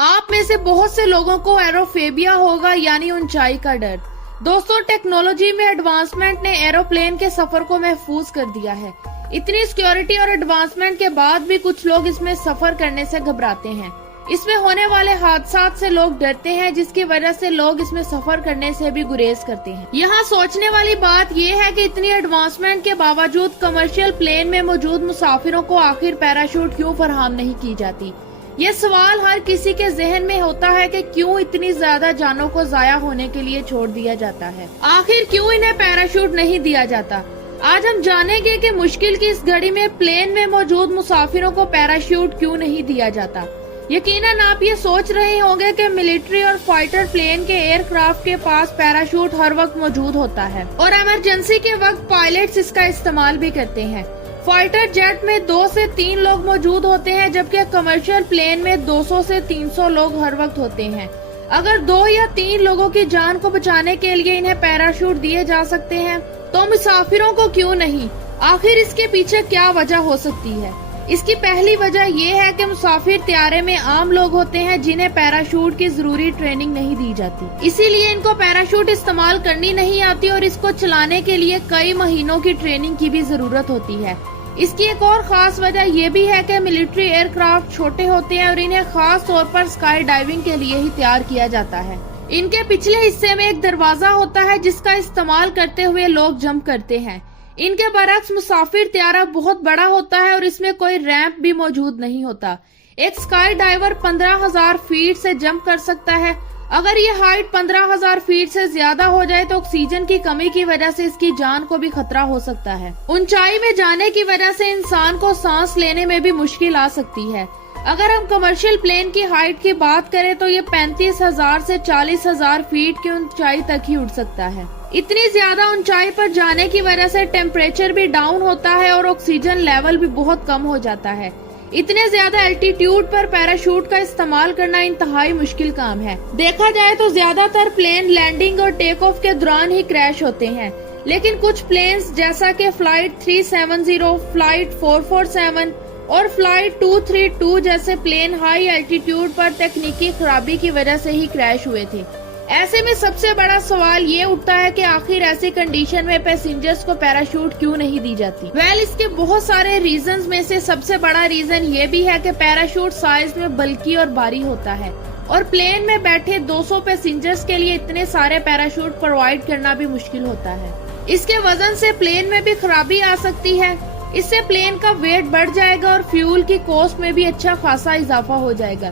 आप में से बहुत से लोगों को एरोफेबिया होगा, यानी ऊंचाई का डर। दोस्तों, टेक्नोलॉजी में एडवांसमेंट ने एरोप्लेन के सफर को महफूज कर दिया है। इतनी सिक्योरिटी और एडवांसमेंट के बाद भी कुछ लोग इसमें सफर करने से घबराते हैं। इसमें होने वाले हादसात से लोग डरते हैं, जिसकी वजह से लोग इसमें सफर करने से भी गुरेज करते हैं। यहाँ सोचने वाली बात यह है कि इतनी एडवांसमेंट के बावजूद कमर्शियल प्लेन में मौजूद मुसाफिरों को आखिर पैराशूट क्यों फराहम नहीं की जाती। ये सवाल हर किसी के जहन में होता है कि क्यों इतनी ज्यादा जानों को जाया होने के लिए छोड़ दिया जाता है। आखिर क्यों इन्हें पैराशूट नहीं दिया जाता। आज हम जानेंगे कि मुश्किल की इस घड़ी में प्लेन में मौजूद मुसाफिरों को पैराशूट क्यों नहीं दिया जाता। यकीनन आप ये सोच रहे होंगे कि मिलिट्री और फाइटर प्लेन के एयरक्राफ्ट के पास पैराशूट हर वक्त मौजूद होता है और इमरजेंसी के वक्त पायलट्स इसका इस्तेमाल भी करते हैं। फाइटर जेट में 2 से 3 लोग मौजूद होते हैं, जबकि कमर्शियल प्लेन में 200 से 300 लोग हर वक्त होते हैं। अगर 2 या 3 लोगों की जान को बचाने के लिए इन्हें पैराशूट दिए जा सकते हैं, तो मुसाफिरों को क्यों नहीं। आखिर इसके पीछे क्या वजह हो सकती है। इसकी पहली वजह यह है कि मुसाफिर त्यारे में आम लोग होते हैं जिन्हें पैराशूट की जरूरी ट्रेनिंग नहीं दी जाती, इसीलिए इनको पैराशूट इस्तेमाल करनी नहीं आती और इसको चलाने के लिए कई महीनों की ट्रेनिंग की भी जरूरत होती है। इसकी एक और खास वजह यह भी है कि मिलिट्री एयरक्राफ्ट छोटे होते हैं और इन्हें खास तौर पर स्काई डाइविंग के लिए ही तैयार किया जाता है। इनके पिछले हिस्से में एक दरवाजा होता है जिसका इस्तेमाल करते हुए लोग जंप करते हैं। इनके बरक्स मुसाफिर त्यारा बहुत बड़ा होता है और इसमें कोई रैंप भी मौजूद नहीं होता। एक स्काई डाइवर 15,000 फीट से जंप कर सकता है। अगर ये हाइट 15,000 फीट से ज्यादा हो जाए तो ऑक्सीजन की कमी की वजह से इसकी जान को भी खतरा हो सकता है। ऊंचाई में जाने की वजह से इंसान को सांस लेने में भी मुश्किल आ सकती है। अगर हम कमर्शियल प्लेन की हाइट की बात करें तो ये 35,000 से 40,000 फीट की ऊंचाई तक ही उड़ सकता है। इतनी ज्यादा ऊंचाई पर जाने की वजह से टेम्परेचर भी डाउन होता है और ऑक्सीजन लेवल भी बहुत कम हो जाता है। इतने ज्यादा एल्टीट्यूड पर पैराशूट का इस्तेमाल करना इंतहाई मुश्किल काम है। देखा जाए तो ज्यादातर प्लेन लैंडिंग और टेक ऑफ के दौरान ही क्रैश होते हैं, लेकिन कुछ प्लेन्स जैसा कि फ्लाइट 370, फ्लाइट 447 और फ्लाइट 232 जैसे प्लेन हाई एल्टीट्यूड पर तकनीकी खराबी की वजह से ही क्रैश हुए थे। ऐसे में सबसे बड़ा सवाल ये उठता है कि आखिर ऐसी कंडीशन में पैसेंजर्स को पैराशूट क्यों नहीं दी जाती। इसके बहुत सारे रीजंस में से सबसे बड़ा रीजन ये भी है कि पैराशूट साइज में बल्कि और भारी होता है और प्लेन में बैठे 200 पैसेंजर्स के लिए इतने सारे पैराशूट प्रोवाइड करना भी मुश्किल होता है। इसके वजन से प्लेन में भी खराबी आ सकती है। इससे प्लेन का वेट बढ़ जाएगा और फ्यूल की कॉस्ट में भी अच्छा खासा इजाफा हो जाएगा।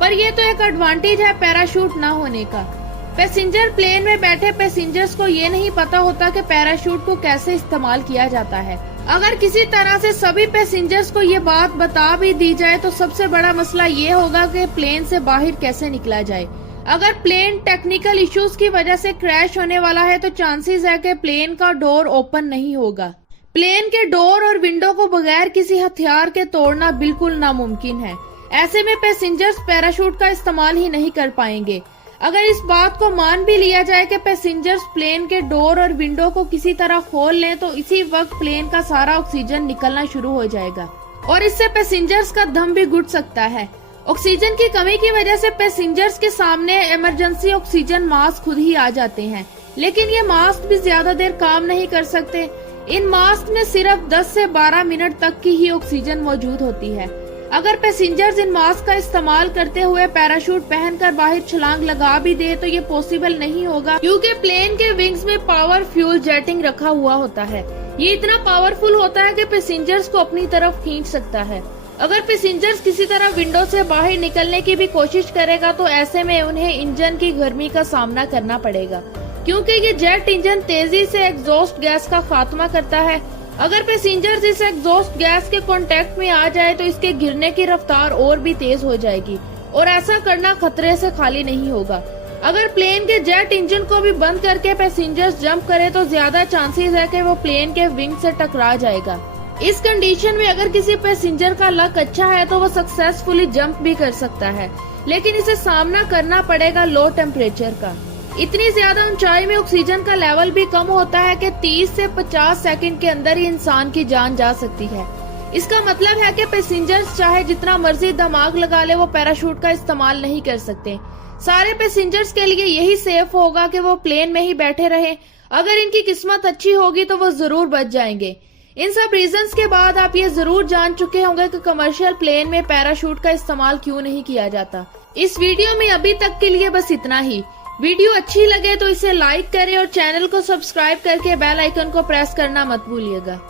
पर यह तो एक एडवांटेज है पैराशूट न होने का। पैसेंजर प्लेन में बैठे पैसेंजर्स को ये नहीं पता होता कि पैराशूट को कैसे इस्तेमाल किया जाता है। अगर किसी तरह से सभी पैसेंजर्स को ये बात बता भी दी जाए तो सबसे बड़ा मसला ये होगा कि प्लेन से बाहर कैसे निकला जाए। अगर प्लेन टेक्निकल इश्यूज की वजह से क्रैश होने वाला है तो चांसेस है कि प्लेन का डोर ओपन नहीं होगा। प्लेन के डोर और विंडो को बगैर किसी हथियार के तोड़ना बिल्कुल नामुमकिन है। ऐसे में पैसेंजर्स पैराशूट का इस्तेमाल ही नहीं कर पाएंगे। अगर इस बात को मान भी लिया जाए कि पैसेंजर्स प्लेन के डोर और विंडो को किसी तरह खोल लें तो इसी वक्त प्लेन का सारा ऑक्सीजन निकलना शुरू हो जाएगा और इससे पैसेंजर्स का दम भी घुट सकता है। ऑक्सीजन की कमी की वजह से पैसेंजर्स के सामने इमरजेंसी ऑक्सीजन मास्क खुद ही आ जाते हैं, लेकिन ये मास्क भी ज्यादा देर काम नहीं कर सकते। इन मास्क में सिर्फ 10 से 12 मिनट तक की ही ऑक्सीजन मौजूद होती है। अगर पैसेंजर्स इन मास्क का इस्तेमाल करते हुए पैराशूट पहनकर बाहर छलांग लगा भी दे तो ये पॉसिबल नहीं होगा, क्योंकि प्लेन के विंग्स में पावर फ्यूल जेटिंग रखा हुआ होता है। ये इतना पावरफुल होता है कि पैसेंजर्स को अपनी तरफ खींच सकता है। अगर पैसेंजर्स किसी तरह विंडो से बाहर निकलने की भी कोशिश करेगा तो ऐसे में उन्हें इंजन की गर्मी का सामना करना पड़ेगा, क्योंकि ये जेट इंजन तेजी से एग्जॉस्ट गैस का खात्मा करता है। अगर पैसेंजर्स इस एग्जॉस्ट गैस के कांटेक्ट में आ जाए तो इसके गिरने की रफ्तार और भी तेज हो जाएगी और ऐसा करना खतरे से खाली नहीं होगा। अगर प्लेन के जेट इंजन को भी बंद करके पैसेंजर्स जंप करे तो ज्यादा चांसेस है कि वो प्लेन के विंग से टकरा जाएगा। इस कंडीशन में अगर किसी पैसेंजर का लक अच्छा है तो वो सक्सेसफुली जंप भी कर सकता है, लेकिन इसे सामना करना पड़ेगा लो टेम्परेचर का। इतनी ज्यादा ऊंचाई में ऑक्सीजन का लेवल भी कम होता है कि 30 से 50 सेकंड के अंदर ही इंसान की जान जा सकती है। इसका मतलब है कि पैसेंजर्स चाहे जितना मर्जी दिमाग लगा ले वो पैराशूट का इस्तेमाल नहीं कर सकते। सारे पैसेंजर्स के लिए यही सेफ होगा कि वो प्लेन में ही बैठे रहे। अगर इनकी किस्मत अच्छी होगी तो वो जरूर बच जाएंगे। इन सब रीजंस के बाद आप ये जरूर जान चुके होंगे कि कमर्शियल प्लेन में पैराशूट का इस्तेमाल क्यों नहीं किया जाता। इस वीडियो में अभी तक के लिए बस इतना ही। वीडियो अच्छी लगे तो इसे लाइक करें और चैनल को सब्सक्राइब करके बेल आइकन को प्रेस करना मत भूलिएगा।